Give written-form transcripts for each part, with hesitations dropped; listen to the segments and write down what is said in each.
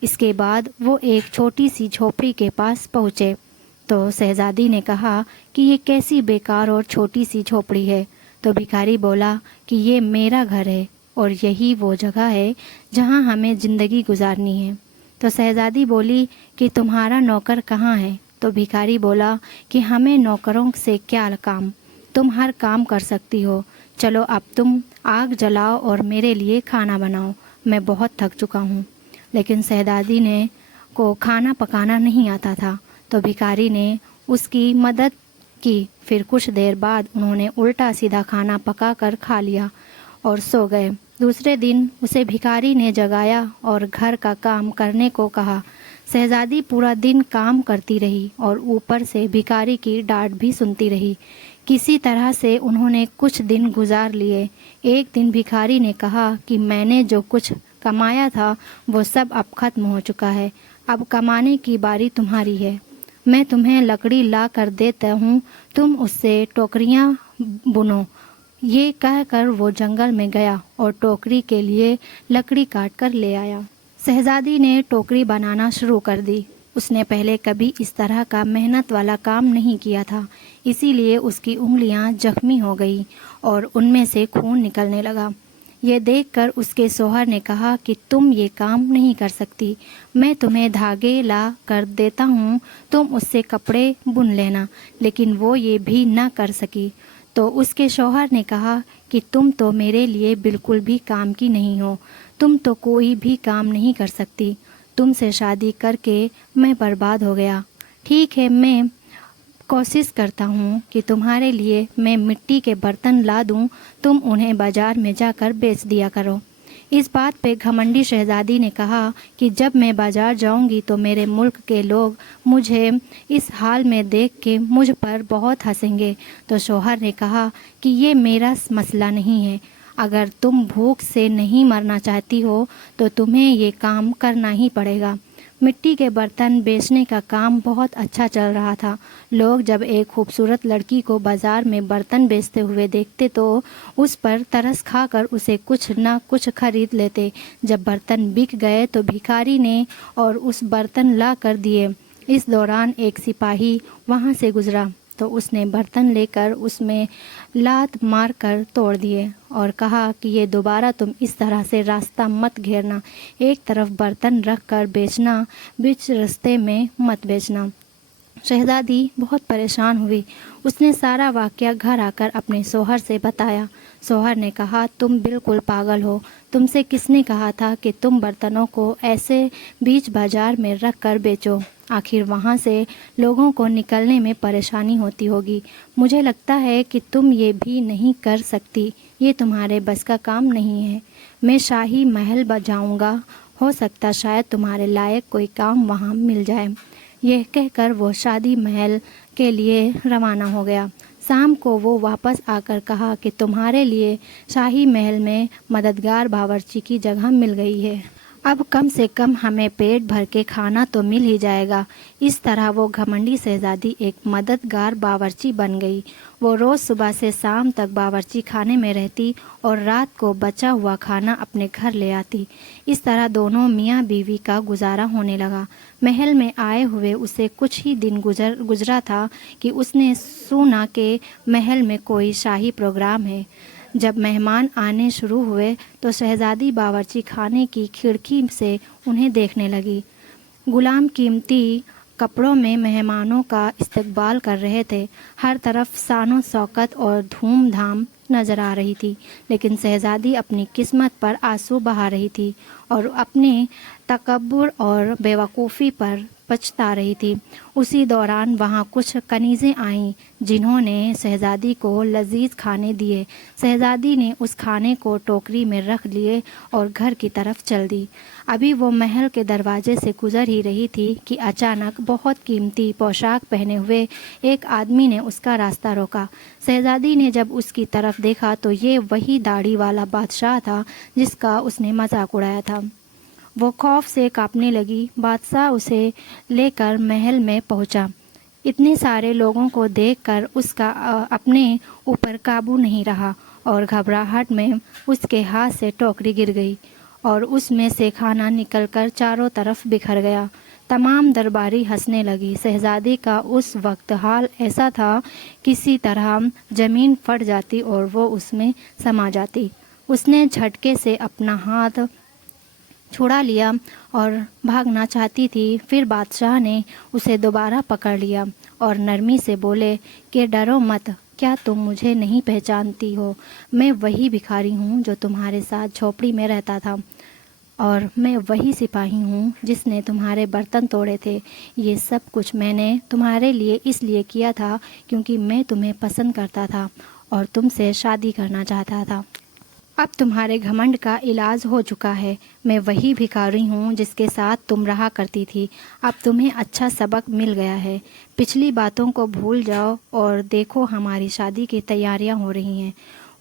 اس کے بعد وہ ایک چھوٹی سی جھوپڑی کے پاس پہنچے تو شہزادی نے کہا کہ یہ کیسی بیکار اور چھوٹی سی جھوپڑی ہے؟ تو بھکاری بولا کہ یہ میرا گھر ہے اور یہی وہ جگہ ہے جہاں ہمیں زندگی گزارنی ہے۔ تو شہزادی بولی کہ تمہارا نوکر کہاں ہے؟ تو بھکاری بولا کہ ہمیں نوکروں سے کیا کام، تم ہر کام کر سکتی ہو، چلو اب تم آگ جلاؤ اور میرے لیے کھانا بناؤ، میں بہت تھک چکا ہوں۔ لیکن شہزادی نے کو کھانا پکانا نہیں آتا تھا، تو بھکاری نے اس کی مدد کی۔ پھر کچھ دیر بعد انہوں نے الٹا سیدھا کھانا پکا کر کھا لیا اور سو گئے۔ دوسرے دن اسے بھکاری نے جگایا اور گھر کا کام کرنے کو کہا۔ شہزادی پورا دن کام کرتی رہی اور اوپر سے بھکاری کی ڈانٹ بھی سنتی رہی۔ کسی طرح سے انہوں نے کچھ دن گزار لیے۔ ایک دن بھکاری نے کہا کہ میں نے جو کچھ کمایا تھا وہ سب اب ختم ہو چکا ہے، اب کمانے کی باری تمہاری ہے۔ میں تمہیں لکڑی لا کر دیتا ہوں، تم اس سے ٹوکریاں بنو۔ یہ کہہ کر وہ جنگل میں گیا اور ٹوکری کے لیے لکڑی کاٹ کر لے آیا۔ شہزادی نے ٹوکری بنانا شروع کر دی۔ اس نے پہلے کبھی اس طرح کا محنت والا کام نہیں کیا تھا، اسی لیے اس کی انگلیاں زخمی ہو گئی اور ان میں سے خون نکلنے لگا۔ یہ دیکھ کر اس کے شوہر نے کہا کہ تم یہ کام نہیں کر سکتی، میں تمہیں دھاگے لا کر دیتا ہوں، تم اس سے کپڑے بن لینا۔ لیکن وہ یہ بھی نہ کر سکی۔ تو اس کے شوہر نے کہا کہ تم تو میرے لیے بالکل بھی کام کی نہیں ہو، تم تو کوئی بھی کام نہیں کر سکتی، تم سے شادی کر کے میں برباد ہو گیا۔ ٹھیک ہے، میں کوشش کرتا ہوں کہ تمہارے لیے میں مٹی کے برتن لا دوں، تم انہیں بازار میں جا کر بیچ دیا کرو۔ اس بات پہ گھمنڈی شہزادی نے کہا کہ جب میں بازار جاؤں گی تو میرے ملک کے لوگ مجھے اس حال میں دیکھ کے مجھ پر بہت ہنسیں گے۔ تو شوہر نے کہا کہ یہ میرا مسئلہ نہیں ہے، اگر تم بھوک سے نہیں مرنا چاہتی ہو تو تمہیں یہ کام کرنا ہی پڑے گا۔ مٹی کے برتن بیچنے کا کام بہت اچھا چل رہا تھا۔ لوگ جب ایک خوبصورت لڑکی کو بازار میں برتن بیچتے ہوئے دیکھتے تو اس پر ترس کھا کر اسے کچھ نہ کچھ خرید لیتے۔ جب برتن بک گئے تو بھکاری نے اور اس برتن لا کر دیے۔ اس دوران ایک سپاہی وہاں سے گزرا تو اس نے برتن لے کر اس میں لات مار کر توڑ دیے اور کہا کہ یہ دوبارہ تم اس طرح سے راستہ مت گھیرنا، ایک طرف برتن رکھ کر بیچنا، بیچ راستے میں مت بیچنا۔ شہزادی بہت پریشان ہوئی۔ اس نے سارا واقعہ گھر آ کر اپنے شوہر سے بتایا۔ شوہر نے کہا تم بالکل پاگل ہو، تم سے کس نے کہا تھا کہ تم برتنوں کو ایسے بیچ بازار میں رکھ کر بیچو؟ آخر وہاں سے لوگوں کو نکلنے میں پریشانی ہوتی ہوگی۔ مجھے لگتا ہے کہ تم یہ بھی نہیں کر سکتی، یہ تمہارے بس کا کام نہیں ہے۔ میں شاہی محل جاؤں گا، ہو سکتا شاید تمہارے لائق کوئی کام وہاں مل جائے۔ یہ کہہ کر وہ شادی محل کے لیے روانہ ہو گیا۔ شام کو وہ واپس آ کر کہا کہ تمہارے لیے شاہی محل میں مددگار باورچی کی جگہ مل گئی ہے۔ اب کم سے کم ہمیں پیٹ بھر کے کھانا تو مل ہی جائے گا۔ اس طرح وہ گھمنڈی شہزادی ایک مددگار باورچی بن گئی۔ وہ روز صبح سے شام تک باورچی خانے میں رہتی اور رات کو بچا ہوا کھانا اپنے گھر لے آتی۔ اس طرح دونوں میاں بیوی کا گزارا ہونے لگا۔ محل میں آئے ہوئے اسے کچھ ہی دن گزرا تھا کہ اس نے سنا کہ محل میں کوئی شاہی پروگرام ہے۔ جب مہمان آنے شروع ہوئے تو شہزادی باورچی خانے کی کھڑکی سے انہیں دیکھنے لگی۔ غلام قیمتی کپڑوں میں مہمانوں کا استقبال کر رہے تھے۔ ہر طرف شان و شوکت اور دھوم دھام نظر آ رہی تھی، لیکن شہزادی اپنی قسمت پر آنسو بہا رہی تھی اور اپنے تکبر اور بیوقوفی پر پچھتا رہی تھی۔ اسی دوران وہاں کچھ کنیزیں آئیں جنہوں نے شہزادی کو لذیذ کھانے دیے۔ شہزادی نے اس کھانے کو ٹوکری میں رکھ لیے اور گھر کی طرف چل دی۔ ابھی وہ محل کے دروازے سے گزر ہی رہی تھی کہ اچانک بہت قیمتی پوشاک پہنے ہوئے ایک آدمی نے اس کا راستہ روکا۔ شہزادی نے جب اس کی طرف دیکھا تو یہ وہی داڑھی والا بادشاہ تھا جس کا اس نے مذاق اڑایا تھا۔ وہ خوف سے کانپنے لگی۔ بادشاہ اسے لے کر محل میں پہنچا۔ اتنے سارے لوگوں کو دیکھ کر اس کا اپنے اوپر قابو نہیں رہا اور گھبراہٹ میں اس کے ہاتھ سے ٹوکری گر گئی اور اس میں سے کھانا نکل کر چاروں طرف بکھر گیا۔ تمام درباری ہنسنے لگی۔ شہزادی کا اس وقت حال ایسا تھا کسی طرح زمین پھٹ جاتی اور وہ اس میں سما جاتی۔ اس نے جھٹکے سے اپنا ہاتھ چھڑا لیا اور بھاگنا چاہتی تھی، پھر بادشاہ نے اسے دوبارہ پکڑ لیا اور نرمی سے بولے کہ ڈرو مت، کیا تم مجھے نہیں پہچانتی ہو؟ میں وہی بھکاری ہوں جو تمہارے ساتھ جھوپڑی میں رہتا تھا، اور میں وہی سپاہی ہوں جس نے تمہارے برتن توڑے تھے۔ یہ سب کچھ میں نے تمہارے لیے اس لیے کیا تھا کیونکہ میں تمہیں پسند کرتا تھا اور تم سے شادی کرنا چاہتا تھا۔ اب تمہارے گھمنڈ کا علاج ہو چکا ہے۔ میں وہی بھکاری ہوں جس کے ساتھ تم رہا کرتی تھی۔ اب تمہیں اچھا سبق مل گیا ہے۔ پچھلی باتوں کو بھول جاؤ اور دیکھو ہماری شادی کی تیاریاں ہو رہی ہیں۔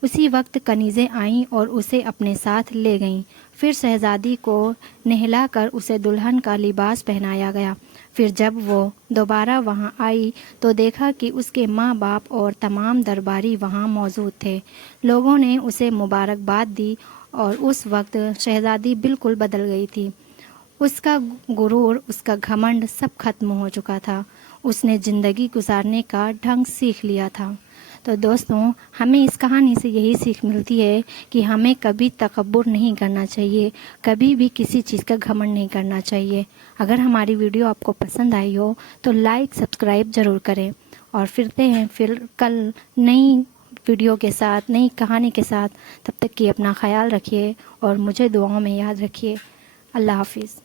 اسی وقت کنیزیں آئیں اور اسے اپنے ساتھ لے گئیں۔ پھر شہزادی کو نہلا کر اسے دلہن کا لباس پہنایا گیا۔ پھر جب وہ دوبارہ وہاں آئی تو دیکھا کہ اس کے ماں باپ اور تمام درباری وہاں موجود تھے۔ لوگوں نے اسے مبارکباد دی اور اس وقت شہزادی بالکل بدل گئی تھی۔ اس کا غرور، اس کا گھمنڈ سب ختم ہو چکا تھا۔ اس نے زندگی گزارنے کا ڈھنگ سیکھ لیا تھا۔ تو دوستوں، ہمیں اس کہانی سے یہی سیکھ ملتی ہے کہ ہمیں کبھی تکبر نہیں کرنا چاہیے، کبھی بھی کسی چیز کا گھمنڈ نہیں کرنا چاہیے۔ اگر ہماری ویڈیو آپ کو پسند آئی ہو تو لائک سبسکرائب ضرور کریں، اور پھر کل نئی ویڈیو کے ساتھ، نئی کہانی کے ساتھ۔ تب تک کہ اپنا خیال رکھیے اور مجھے دعاؤں میں یاد رکھیے۔ اللہ حافظ۔